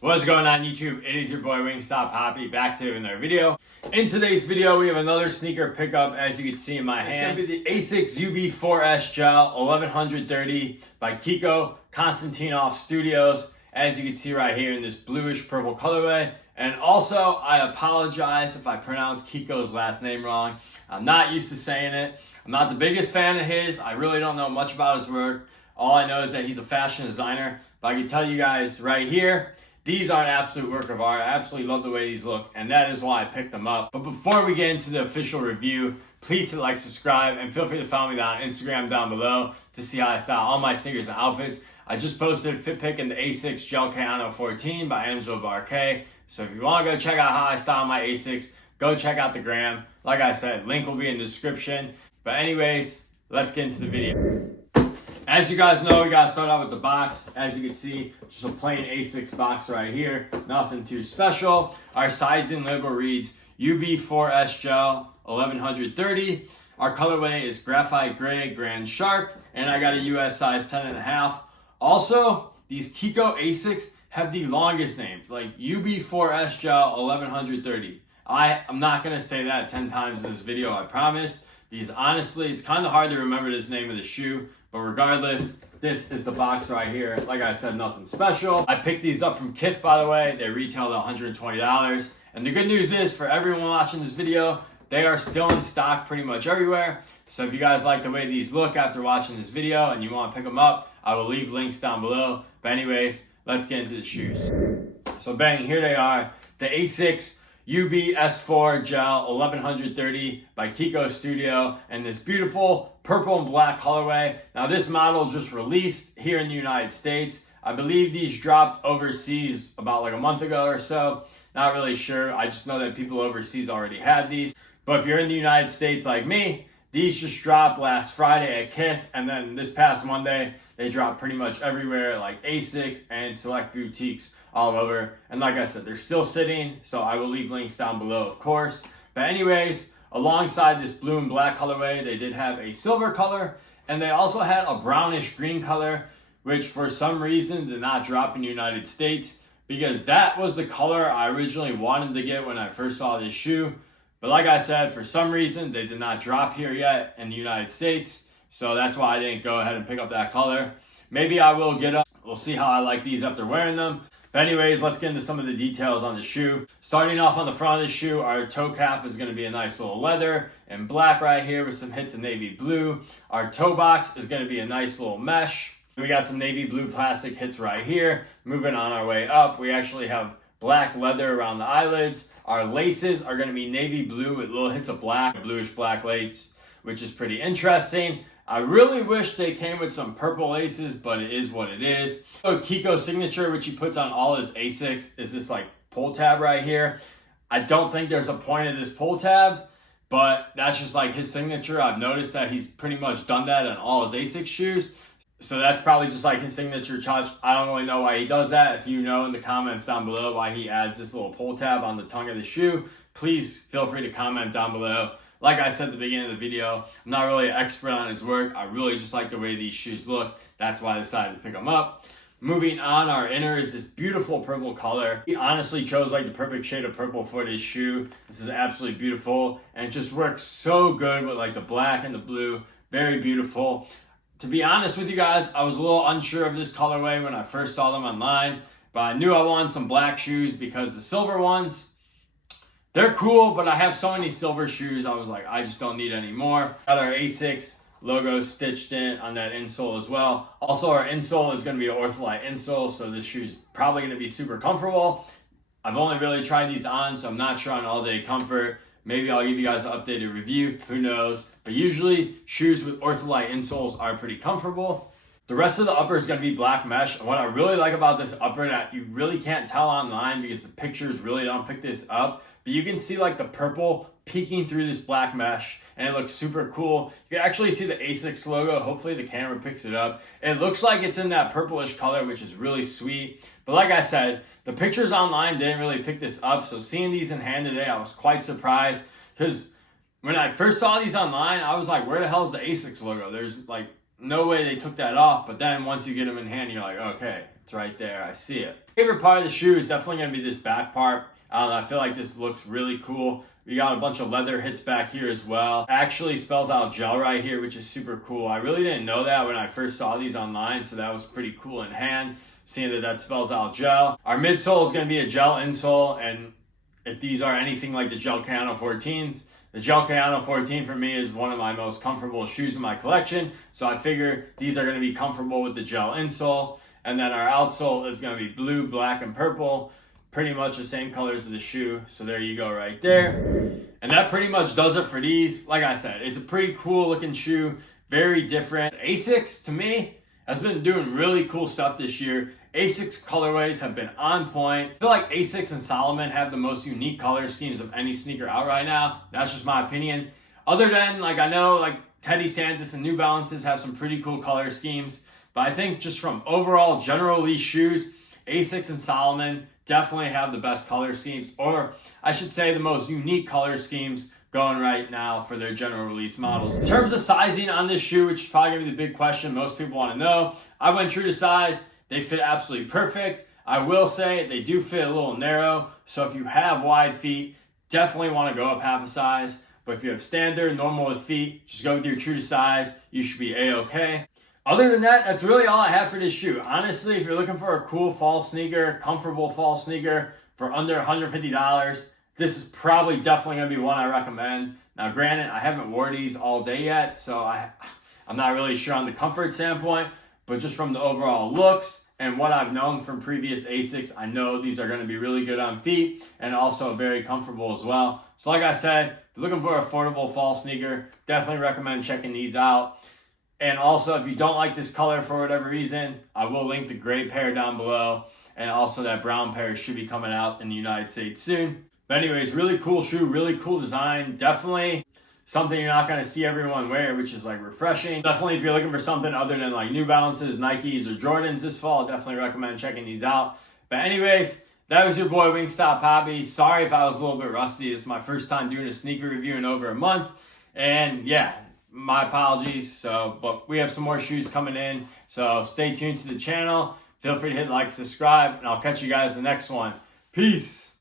What's going on YouTube? It is your boy Wingstop Hoppy back to another video. In today's video, we have another sneaker pickup, as you can see in my hand. It's going to be the Asics UB4-S GEL 1130 by Kiko Kostadinov Studios, as you can see right here in this bluish purple colorway. And also, I apologize if I pronounce Kiko's last name wrong. I'm not used to saying it. I'm not the biggest fan of his. I really don't know much about his work. All I know is that he's a fashion designer. But I can tell you guys right here, these are an absolute work of art. I absolutely love the way these look, and that is why I picked them up. But before we get into the official review, please hit like, subscribe, and feel free to follow me on Instagram down below to see how I style all my sneakers and outfits. I just posted a fit pic in the Asics GEL-1130 by Angelo Barque. So if you want to go check out how I style my Asics, go check out the gram. Like I said, link will be in the description. But anyways, let's get into the video. As you guys know, we got to start out with the box. As you can see, just a plain Asics box right here. Nothing too special. Our sizing label reads UB4-S GEL 1130. Our colorway is graphite gray Grand Shark. And I got a US size 10.5. Also, these Kiko Asics have the longest names, like UB4-S GEL 1130. I'm not going to say that 10 times in this video, I promise. Because honestly, it's kind of hard to remember this name of the shoe. But regardless, this is the box right here. Like I said, nothing special. I picked these up from Kith, by the way. They retailed at $120. And the good news is, for everyone watching this video, they are still in stock pretty much everywhere. So if you guys like the way these look after watching this video and you want to pick them up, I will leave links down below. But anyways, let's get into the shoes. So bang, here they are. The Asics UB4-S GEL 1130 by Kiko Studio, and this beautiful purple and black colorway. Now this model just released here in the United States. I believe these dropped overseas about like a month ago or so. Not really sure. I just know that people overseas already had these. But if you're in the United States like me, these just dropped last Friday at Kith, and then this past Monday, they dropped pretty much everywhere, like Asics and select boutiques all over. And like I said, they're still sitting, so I will leave links down below, of course. But anyways, alongside this blue and black colorway, they did have a silver color, and they also had a brownish green color, which for some reason did not drop in the United States, because that was the color I originally wanted to get when I first saw this shoe. But like I said, for some reason, they did not drop here yet in the United States. So that's why I didn't go ahead and pick up that color. Maybe I will get them. We'll see how I like these after wearing them. But anyways, let's get into some of the details on the shoe. Starting off on the front of the shoe, our toe cap is going to be a nice little leather and black right here with some hits of navy blue. Our toe box is going to be a nice little mesh. We got some navy blue plastic hits right here. Moving on our way up, we actually have black leather around the eyelids. Our laces are going to be navy blue with little hits of black, bluish black lace, which is pretty interesting. I really wish they came with some purple laces, but it is what it is. So Kiko's signature, which he puts on all his Asics, is this like pull tab right here. I don't think there's a point of this pull tab, but that's just like his signature. I've noticed that he's pretty much done that on all his Asics shoes. So that's probably just like his signature touch. I don't really know why he does that. If you know in the comments down below why he adds this little pull tab on the tongue of the shoe, please feel free to comment down below. Like I said at the beginning of the video, I'm not really an expert on his work. I really just like the way these shoes look. That's why I decided to pick them up. Moving on, our inner is this beautiful purple color. He honestly chose like the perfect shade of purple for this shoe. This is absolutely beautiful, and it just works so good with like the black and the blue. Very beautiful. To be honest with you guys, I was a little unsure of this colorway when I first saw them online, but I knew I wanted some black shoes because the silver ones, they're cool, but I have so many silver shoes, I was like, I just don't need any more. Got our Asics logo stitched in on that insole as well. Also, our insole is going to be an Ortholite insole, so this shoe is probably going to be super comfortable. I've only really tried these on, so I'm not sure on all-day comfort. Maybe I'll give you guys an updated review, who knows. But usually, shoes with Ortholite insoles are pretty comfortable. The rest of the upper is going to be black mesh. And what I really like about this upper that you really can't tell online because the pictures really don't pick this up, but you can see like the purple peeking through this black mesh, and it looks super cool. You can actually see the Asics logo. Hopefully the camera picks it up. It looks like it's in that purplish color, which is really sweet. But like I said, the pictures online didn't really pick this up. So seeing these in hand today, I was quite surprised, because when I first saw these online, I was like, where the hell is the Asics logo? There's like no way they took that off. But then once you get them in hand, you're like, okay, It's right there. I see it. Favorite part of the shoe is definitely going to be this back part. I feel like this looks really cool. We got a bunch of leather hits back here as well. It actually spells out gel right here, which is super cool. I really didn't know that when I first saw these online, so that was pretty cool in hand, seeing that spells out gel. Our midsole is going to be a gel insole, and if these are anything like the GEL-1130s, the GEL-1130 for me is one of my most comfortable shoes in my collection, so I figure these are going to be comfortable with the gel insole. And then our outsole is going to be blue, black, and purple. Pretty much the same colors of the shoe. So there you go right there. And that pretty much does it for these. Like I said, it's a pretty cool looking shoe. Very different. Asics, to me, has been doing really cool stuff this year. Asics colorways have been on point. I feel like Asics and Salomon have the most unique color schemes of any sneaker out right now. That's just my opinion. Other than, like, I know like Teddy Santis and New Balances have some pretty cool color schemes. But I think just from overall general release shoes, Asics and Salomon definitely have the best color schemes, or I should say the most unique color schemes going right now for their general release models. In terms of sizing on this shoe, which is probably going to be the big question most people want to know, I went true to size. They fit absolutely perfect. I will say they do fit a little narrow, so if you have wide feet, definitely want to go up half a size. But if you have standard, normal with feet, just go with your true to size. You should be A-okay. Other than that, that's really all I have for this shoe. Honestly, if you're looking for a cool fall sneaker, comfortable fall sneaker for under $150, this is probably definitely going to be one I recommend. Now, granted, I haven't worn these all day yet, so I'm not really sure on the comfort standpoint, but just from the overall looks and what I've known from previous Asics, I know these are going to be really good on feet and also very comfortable as well. So like I said, if you're looking for an affordable fall sneaker, definitely recommend checking these out. And also, if you don't like this color for whatever reason, I will link the gray pair down below. And also that brown pair should be coming out in the United States soon. But anyways, really cool shoe, really cool design. Definitely something you're not going to see everyone wear, which is like refreshing. Definitely if you're looking for something other than like New Balances, Nikes, or Jordans this fall, definitely recommend checking these out. But anyways, that was your boy Wingstop Hobby. Sorry if I was a little bit rusty. This is my first time doing a sneaker review in over a month. And yeah, my apologies. But we have some more shoes coming in, so stay tuned to the channel. Feel free to hit like, subscribe, and I'll catch you guys in the next one. Peace.